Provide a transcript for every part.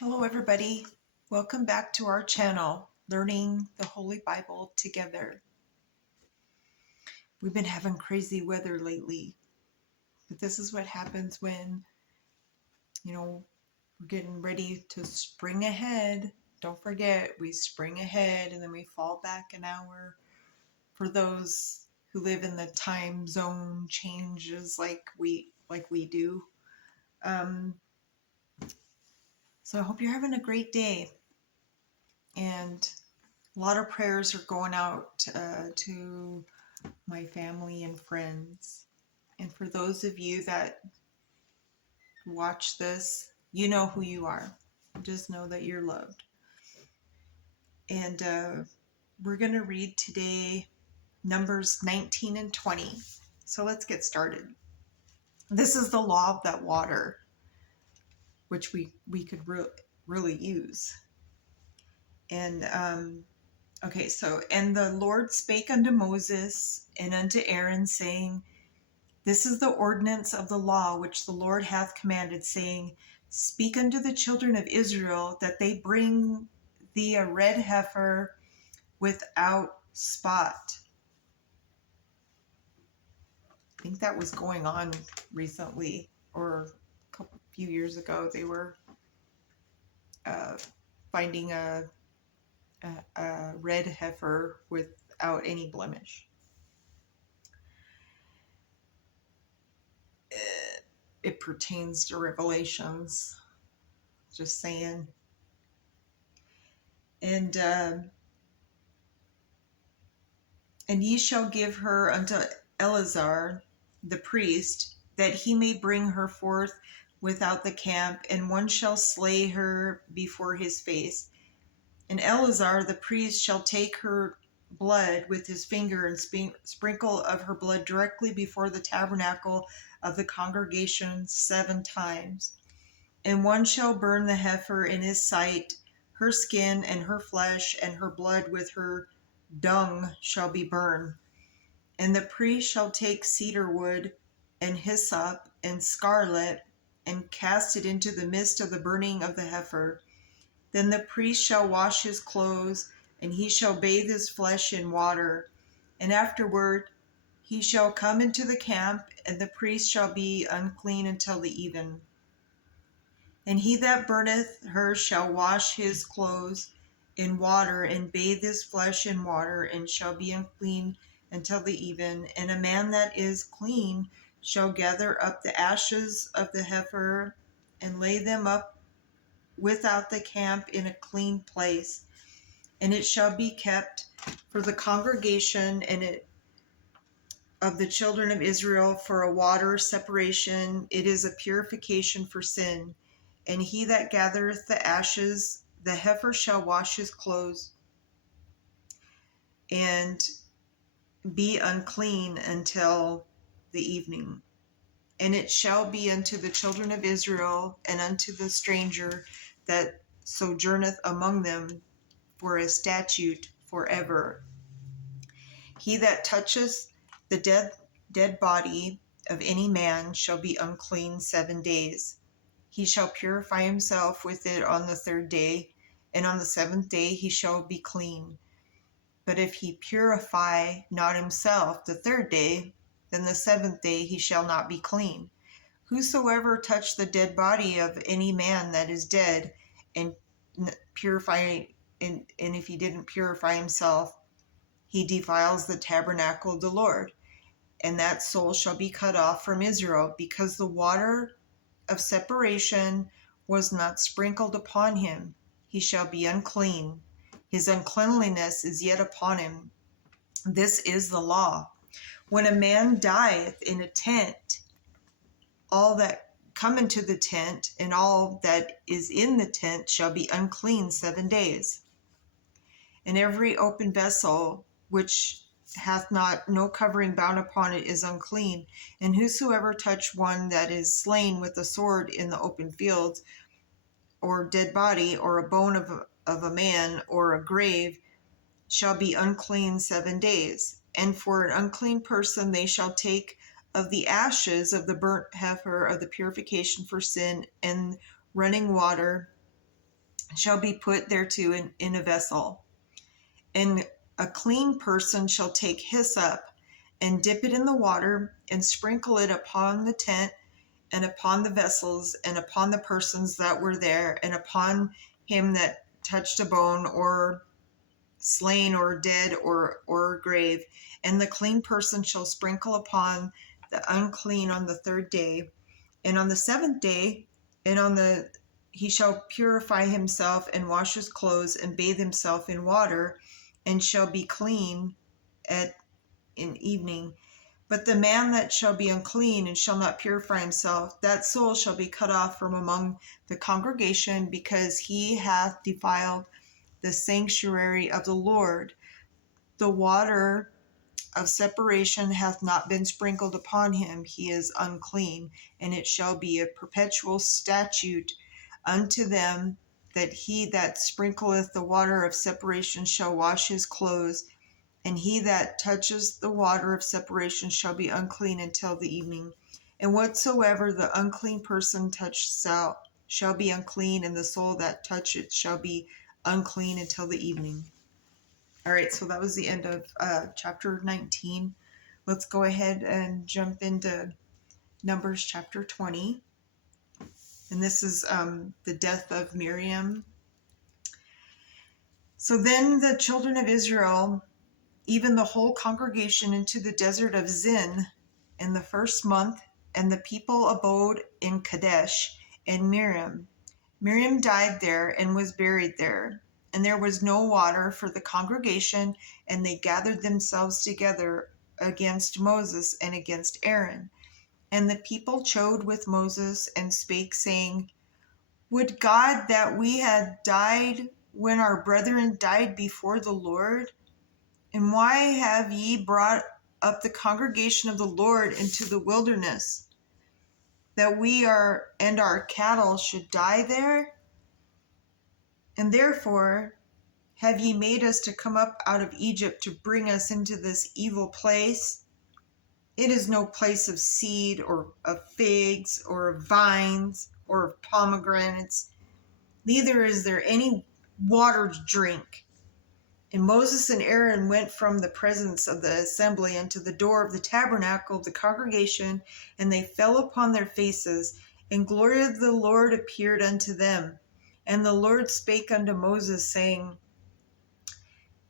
Hello everybody, welcome back to our channel, Learning the Holy Bible Together. We've been having crazy weather lately, but this is what happens when, we're getting ready to spring ahead. Don't forget, we spring ahead and then we fall back an hour for those who live in the time zone changes like we do. So I hope you're having a great day, and a lot of prayers are going out to my family and friends. And for those of you that watch this, you know who you are. Just know that you're loved. And we're going to read today Numbers 19 and 20. So let's get started. This is the law of that water, which we could really use. And okay, so, and the Lord spake unto Moses and unto Aaron, saying, This is the ordinance of the law which the Lord hath commanded, saying, Speak unto the children of Israel that they bring thee a red heifer without spot. I think that was going on recently, or a few years ago. They were finding a red heifer without any blemish. It pertains to Revelations, just saying. And ye shall give her unto Eleazar the priest, that he may bring her forth without the camp, and one shall slay her before his face. And Eleazar the priest shall take her blood with his finger and sprinkle of her blood directly before the tabernacle of the congregation 7 times. And one shall burn the heifer in his sight, her skin and her flesh and her blood with her dung shall be burned. And the priest shall take cedar wood and hyssop and scarlet and cast it into the midst of the burning of the heifer. Then the priest shall wash his clothes, and he shall bathe his flesh in water. And afterward he shall come into the camp, and the priest shall be unclean until the even. And he that burneth her shall wash his clothes in water, and bathe his flesh in water, and shall be unclean until the even. And a man that is clean shall gather up the ashes of the heifer, and lay them up without the camp in a clean place. And it shall be kept for the congregation and it of the children of Israel for a water separation. It is a purification for sin. And he that gathereth the ashes, the heifer shall wash his clothes and be unclean until the evening. And it shall be unto the children of Israel and unto the stranger that sojourneth among them for a statute forever. He that toucheth the dead body of any man shall be unclean 7 days. He shall purify himself with it on the 3rd day, and on the 7th day he shall be clean. But if he purify not himself the 3rd day, then the 7th day he shall not be clean. Whosoever touch the dead body of any man that is dead, and purify, and if he didn't purify himself, he defiles the tabernacle of the Lord, and that soul shall be cut off from Israel, because the water of separation was not sprinkled upon him. He shall be unclean. His uncleanliness is yet upon him. This is the law. When a man dieth in a tent, all that come into the tent and all that is in the tent shall be unclean 7 days. And every open vessel which hath not no covering bound upon it is unclean. And whosoever touch one that is slain with a sword in the open fields, or dead body, or a bone of a man, or a grave, shall be unclean 7 days. And for an unclean person they shall take of the ashes of the burnt heifer of the purification for sin and running water, shall be put thereto in a vessel. And a clean person shall take hyssop and dip it in the water and sprinkle it upon the tent and upon the vessels and upon the persons that were there and upon him that touched a bone or slain or dead or grave. And the clean person shall sprinkle upon the unclean on the third day. And on the seventh day, he shall purify himself and wash his clothes and bathe himself in water, and shall be clean in evening. But the man that shall be unclean and shall not purify himself, that soul shall be cut off from among the congregation, because he hath defiled the sanctuary of the Lord. The water of separation hath not been sprinkled upon him, he is unclean. And it shall be a perpetual statute unto them, that he that sprinkleth the water of separation shall wash his clothes, and he that touches the water of separation shall be unclean until the evening. And whatsoever the unclean person touches shall be unclean, and the soul that toucheth shall be unclean until the evening. All right, so that was the end of chapter 19. Let's go ahead and jump into Numbers chapter 20. And this is the death of Miriam. So then the children of Israel, even the whole congregation, into the desert of Zin in the first month, and the people abode in Kadesh. And Miriam died there and was buried there. And there was no water for the congregation, and they gathered themselves together against Moses and against Aaron. And the people chode with Moses and spake, saying, Would God that we had died when our brethren died before the Lord? And why have ye brought up the congregation of the Lord into the wilderness, that we and our cattle should die there? And therefore have ye made us to come up out of Egypt to bring us into this evil place? It is no place of seed or of figs or of vines or of pomegranates, neither is there any water to drink. And Moses and Aaron went from the presence of the assembly unto the door of the tabernacle of the congregation, and they fell upon their faces, and glory of the Lord appeared unto them. And the Lord spake unto Moses, saying,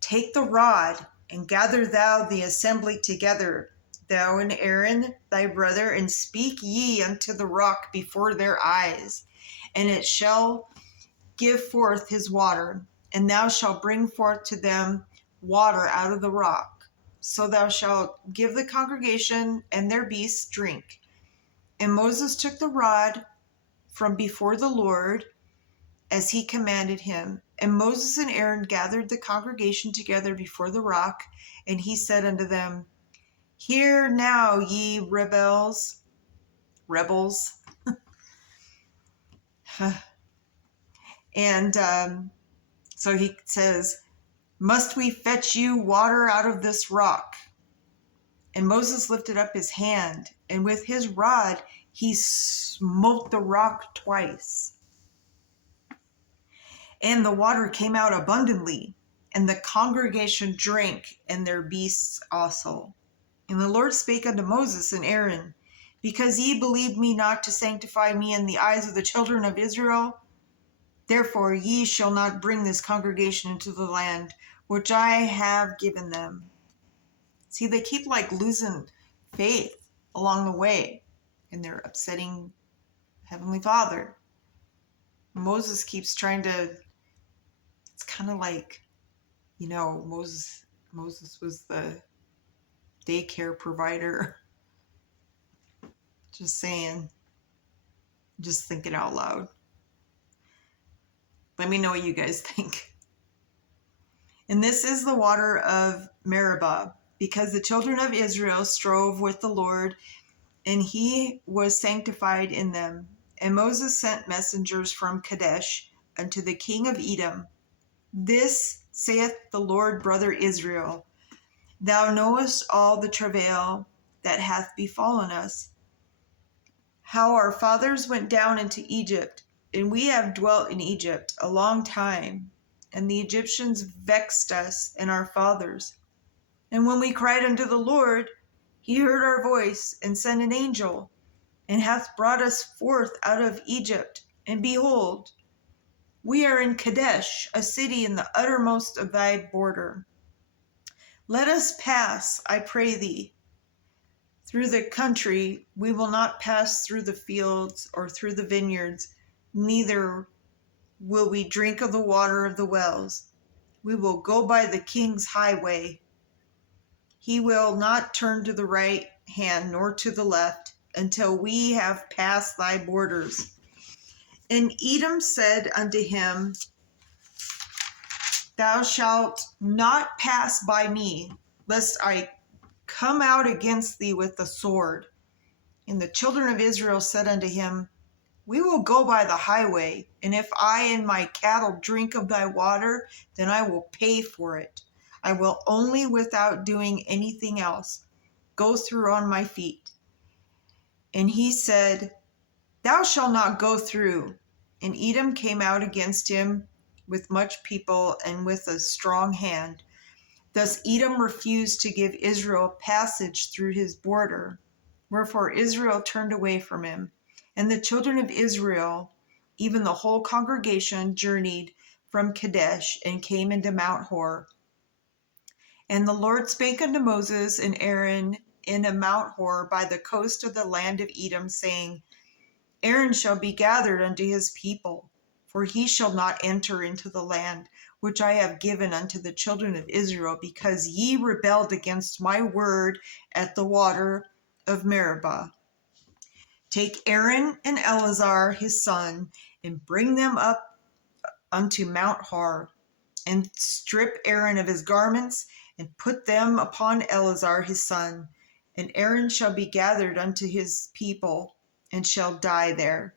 Take the rod, and gather thou the assembly together, thou and Aaron thy brother, and speak ye unto the rock before their eyes, and it shall give forth his water, and thou shalt bring forth to them water out of the rock. So thou shalt give the congregation and their beasts drink. And Moses took the rod from before the Lord, as he commanded him. And Moses and Aaron gathered the congregation together before the rock, and he said unto them, Hear now, ye rebels. And so he says, Must we fetch you water out of this rock? And Moses lifted up his hand, and with his rod he smote the rock twice. And the water came out abundantly, and the congregation drank, and their beasts also. And the Lord spake unto Moses and Aaron, Because ye believed me not to sanctify me in the eyes of the children of Israel, therefore ye shall not bring this congregation into the land which I have given them. See, they keep losing faith along the way, and they're upsetting Heavenly Father. Moses keeps trying to, it's kind of like, Moses was the daycare provider. Just saying, just thinking out loud. Let me know what you guys think. And this is the water of Meribah, because the children of Israel strove with the Lord, and he was sanctified in them. And Moses sent messengers from Kadesh unto the king of Edom. This saith the Lord, brother Israel, Thou knowest all the travail that hath befallen us, how our fathers went down into Egypt, And we have dwelt in Egypt a long time, and the Egyptians vexed us and our fathers. And when we cried unto the Lord, he heard our voice, and sent an angel, and hath brought us forth out of Egypt. And behold, we are in Kadesh, a city in the uttermost of thy border. Let us pass, I pray thee, through the country. We will not pass through the fields or through the vineyards, neither will we drink of the water of the wells. We will go by the king's highway. He will not turn to the right hand nor to the left until we have passed thy borders. And Edom said unto him, Thou shalt not pass by me, lest I come out against thee with the sword. And the children of Israel said unto him, We will go by the highway, and if I and my cattle drink of thy water, then I will pay for it. I will only, without doing anything else, go through on my feet. And he said, Thou shalt not go through. And Edom came out against him with much people and with a strong hand. Thus Edom refused to give Israel passage through his border. Wherefore Israel turned away from him. And the children of Israel, even the whole congregation, journeyed from Kadesh and came into Mount Hor. And the Lord spake unto Moses and Aaron in a Mount Hor by the coast of the land of Edom, saying, Aaron shall be gathered unto his people, for he shall not enter into the land which I have given unto the children of Israel, because ye rebelled against my word at the water of Meribah. Take Aaron and Eleazar his son, and bring them up unto Mount Hor, and strip Aaron of his garments, and put them upon Eleazar his son. And Aaron shall be gathered unto his people, and shall die there.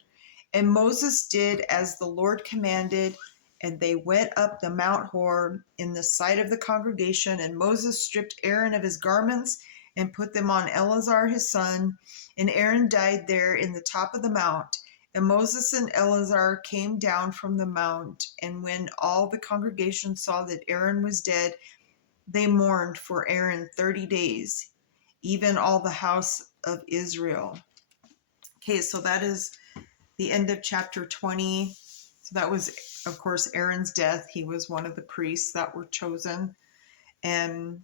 And Moses did as the Lord commanded, and they went up the Mount Hor in the sight of the congregation. And Moses stripped Aaron of his garments, and put them on Eleazar his son. And Aaron died there in the top of the mount. And Moses and Eleazar came down from the mount. And when all the congregation saw that Aaron was dead, they mourned for Aaron 30 days, even all the house of Israel. Okay, so that is the end of chapter 20. So that was, of course, Aaron's death. He was one of the priests that were chosen. And,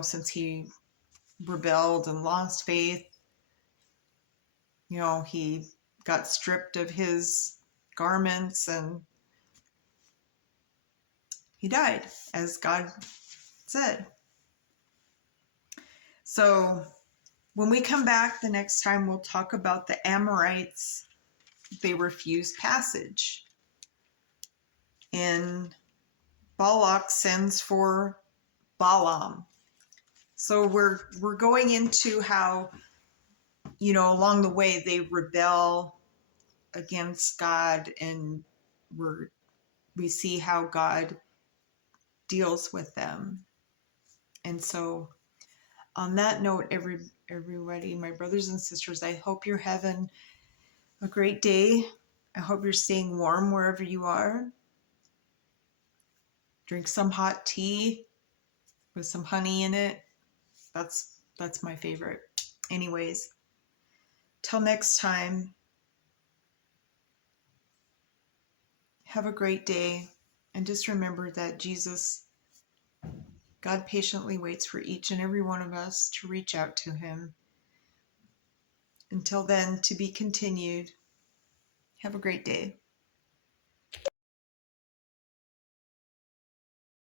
since he rebelled and lost faith, he got stripped of his garments and he died, as God said. So when we come back the next time, we'll talk about the Amorites. They refused passage. And Balak sends for Balaam. So we're going into how, along the way they rebel against God, and we see how God deals with them. And so on that note, everybody, my brothers and sisters, I hope you're having a great day. I hope you're staying warm wherever you are. Drink some hot tea with some honey in it. That's my favorite. Anyways, till next time, have a great day. And just remember that God patiently waits for each and every one of us to reach out to him. Until then, to be continued. Have a great day.